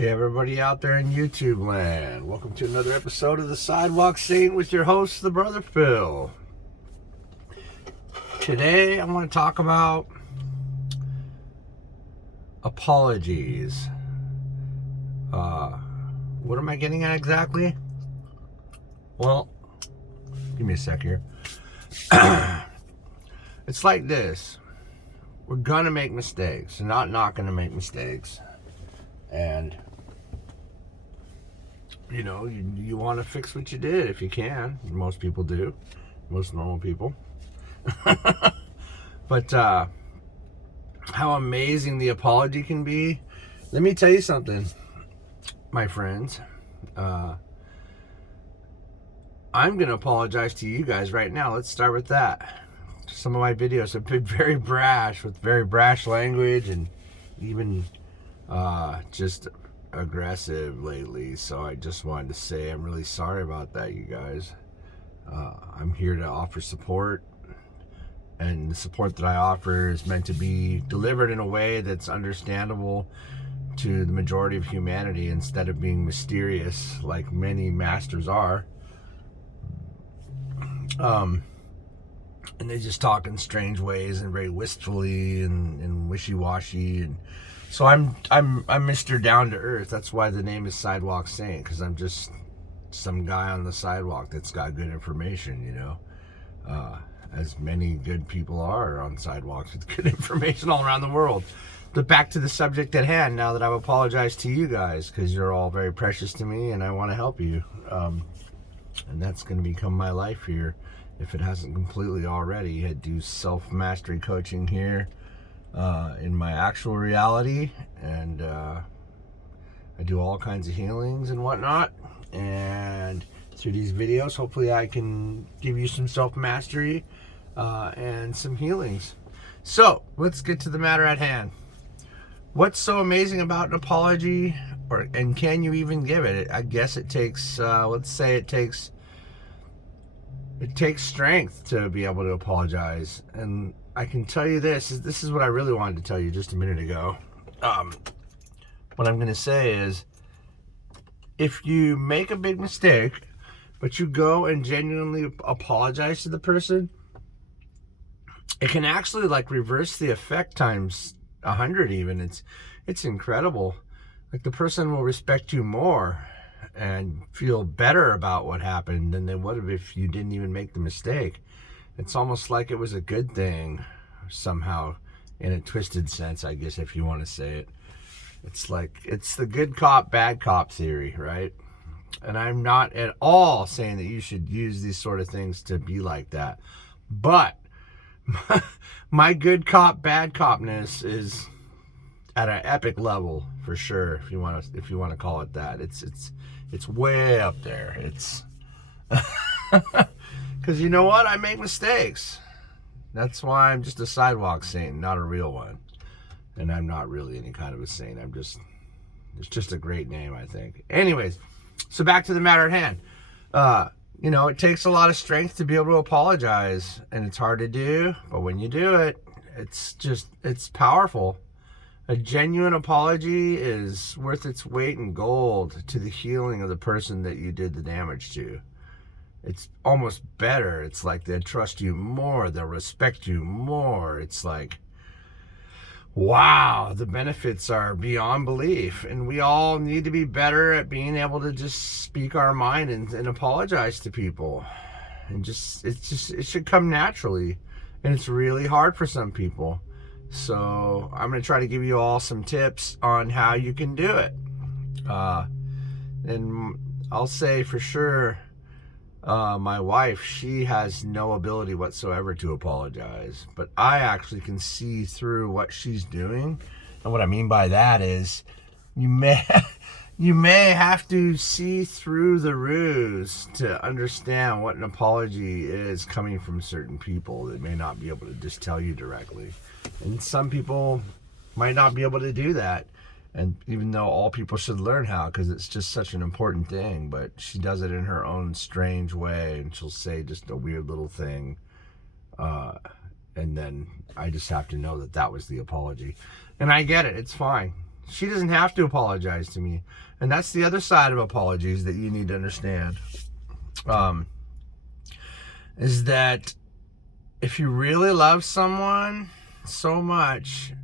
Hey everybody out there in YouTube land, welcome to another episode of the Sidewalk Saint with your host, the Brother Phil. Today I want to talk about apologies. What am I getting at exactly? Well, give me a sec here. It's like this. We're gonna make mistakes, not gonna make mistakes. And you know, you want to fix what you did if you can. Most people do. Most normal people. But how amazing the apology can be. Let me tell you something, my friends. I'm going to apologize to you guys right now. Let's start with that. Some of my videos have been very brash, with very brash language and even just aggressive lately, so I just wanted to say I'm really sorry about that, you guys. I'm here to offer support, and the support that I offer is meant to be delivered in a way that's understandable to the majority of humanity instead of being mysterious like many masters are. And they just talk in strange ways and very wistfully and wishy-washy, and so I'm Mr. Down to Earth. That's why the name is Sidewalk Saint, because I'm just some guy on the sidewalk that's got good information, you know, as many good people are on sidewalks with good information all around the world. But back to the subject at hand, now that I've apologized to you guys, because you're all very precious to me and I want to help you. And that's going to become my life here, if it hasn't completely already. I do self-mastery coaching here in my actual reality, and I do all kinds of healings and whatnot, and through these videos hopefully I can give you some self-mastery and some healings. So let's get to the matter at hand. What's so amazing about an apology, and can you even give it? I guess it takes let's say it takes strength to be able to apologize. And I can tell you this is what I really wanted to tell you just a minute ago. What I'm going to say is, if you make a big mistake, but you go and genuinely apologize to the person, it can actually like reverse the effect times 100 even. It's incredible. Like, the person will respect you more and feel better about what happened than they would have if you didn't even make the mistake. It's almost like it was a good thing somehow, in a twisted sense, I guess, if you want to say it. It's like, it's the good cop, bad cop theory, right? And I'm not at all saying that you should use these sort of things to be like that. But my good cop, bad copness is at an epic level, for sure, if you want to call it that. It's way up there. It's because you know what? I make mistakes. That's why I'm just a sidewalk saint, not a real one. And I'm not really any kind of a saint. it's just a great name, I think. Anyways, so back to the matter at hand. You know, it takes a lot of strength to be able to apologize, and it's hard to do, but when you do it, it's powerful. A genuine apology is worth its weight in gold to the healing of the person that you did the damage to. It's almost better. It's like they'll trust you more, they'll respect you more. It's like, wow, the benefits are beyond belief. And we all need to be better at being able to just speak our mind and apologize to people. And it should come naturally. And it's really hard for some people. So I'm going to try to give you all some tips on how you can do it. And I'll say for sure, my wife, she has no ability whatsoever to apologize. But I actually can see through what she's doing. And what I mean by that is, you may have to see through the ruse to understand what an apology is coming from certain people that may not be able to just tell you directly. And some people might not be able to do that. And even though all people should learn how, because it's just such an important thing, but she does it in her own strange way, and she'll say just a weird little thing. And then I just have to know that was the apology. And I get it. It's fine. She doesn't have to apologize to me. And that's the other side of apologies that you need to understand. Is that if you really love someone so much,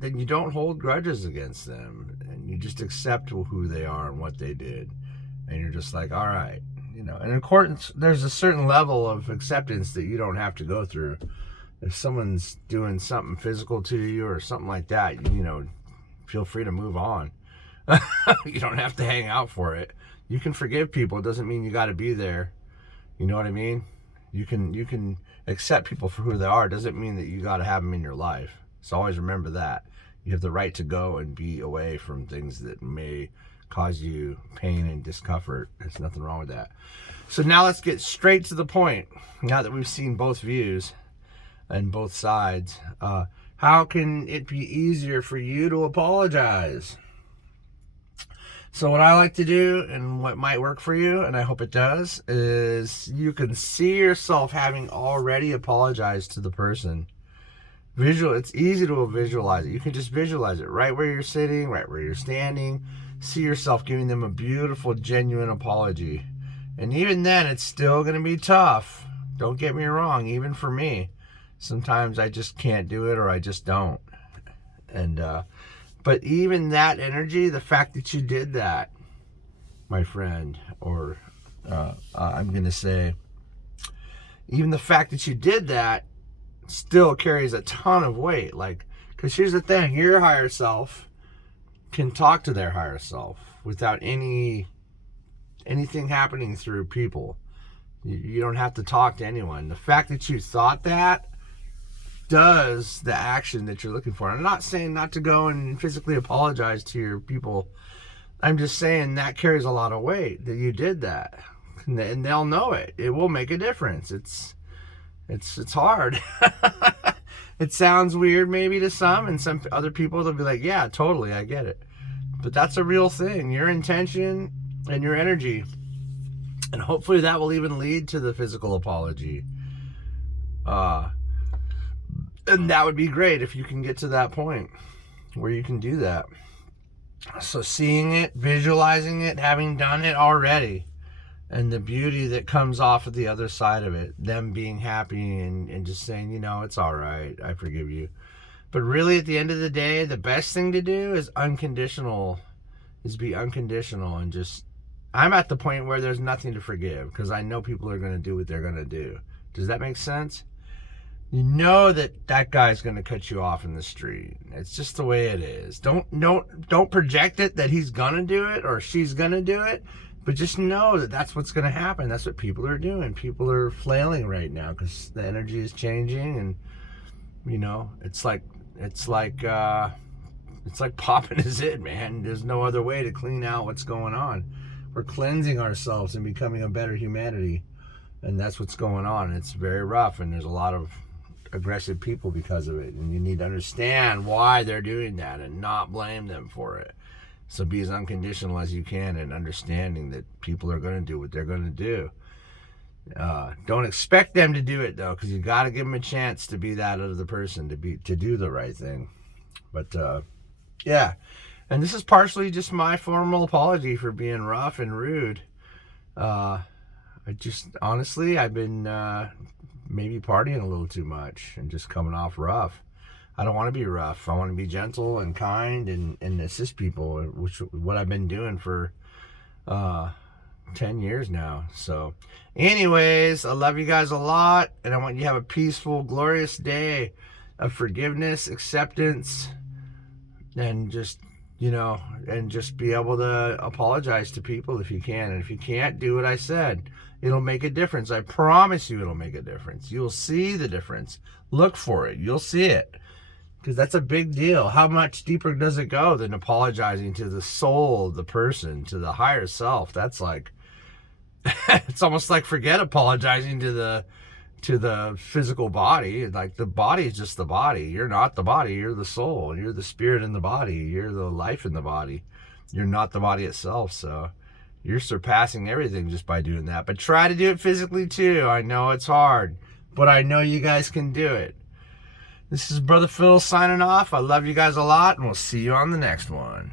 then you don't hold grudges against them, and you just accept who they are and what they did, and you're just like, all right, you know. And of course, there's a certain level of acceptance that you don't have to go through. If someone's doing something physical to you or something like that, you know, feel free to move on. You don't have to hang out for it. You can forgive people. It doesn't mean you got to be there. You know what I mean? You can accept people for who they are. It doesn't mean that you got to have them in your life. So always remember that. You have the right to go and be away from things that may cause you pain and discomfort. There's nothing wrong with that. So now let's get straight to the point. Now that we've seen both views and both sides, how can it be easier for you to apologize? So what I like to do, and what might work for you, and I hope it does, is you can see yourself having already apologized to the person. It's easy to visualize it. You can just visualize it right where you're sitting, right where you're standing. See yourself giving them a beautiful, genuine apology. And even then, it's still going to be tough. Don't get me wrong, even for me. Sometimes I just can't do it, or I just don't. And but even that energy, the fact that you did that, my friend, or I'm going to say, even the fact that you did that still carries a ton of weight. Like, because here's the thing, your higher self can talk to their higher self without anything happening through people. You don't have to talk to anyone. The fact that you thought that does the action that you're looking for. I'm not saying not to go and physically apologize to your people. I'm just saying that carries a lot of weight, that you did that, and they'll know it. It will make a difference. It's hard. It sounds weird maybe to some, and some other people, they'll be like, yeah, totally, I get it. But that's a real thing. Your intention and your energy, and hopefully that will even lead to the physical apology. And that would be great if you can get to that point where you can do that. So seeing it, visualizing it, having done it already, and the beauty that comes off of the other side of it, them being happy and just saying, you know, it's all right, I forgive you. But really, at the end of the day, the best thing to do is be unconditional, and just, I'm at the point where there's nothing to forgive, because I know people are going to do what they're going to do. Does that make sense? You know that guy's going to cut you off in the street. It's just the way it is. Don't project it that he's going to do it or she's going to do it, but just know that that's what's going to happen. That's what people are doing. People are flailing right now because the energy is changing, and you know, it's like popping is it, man. There's no other way to clean out what's going on. We're cleansing ourselves and becoming a better humanity, and that's what's going on. It's very rough, and there's a lot of aggressive people because of it, and you need to understand why they're doing that and not blame them for it. So be as unconditional as you can, and understanding that people are going to do what they're going to do. Don't expect them to do it though, because you got to give them a chance to be that other person, to do the right thing. But yeah, and this is partially just my formal apology for being rough and rude. I just honestly, I've been maybe partying a little too much and just coming off rough. I don't want to be rough. I want to be gentle and kind and assist people, which what I've been doing for 10 years now. So anyways, I love you guys a lot, and I want you to have a peaceful, glorious day of forgiveness, acceptance, and just, you know, and just be able to apologize to people if you can. And if you can't, do what I said. It'll make a difference. I promise you it'll make a difference. You'll see the difference. Look for it. You'll see it. Because that's a big deal. How much deeper does it go than apologizing to the soul of the person, to the higher self? That's like, it's almost like forget apologizing to the physical body. Like, the body is just the body. You're not the body. You're the soul. You're the spirit in the body. You're the life in the body. You're not the body itself. So you're surpassing everything just by doing that. But try to do it physically too. I know it's hard, but I know you guys can do it. This is Brother Phil signing off. I love you guys a lot, and we'll see you on the next one.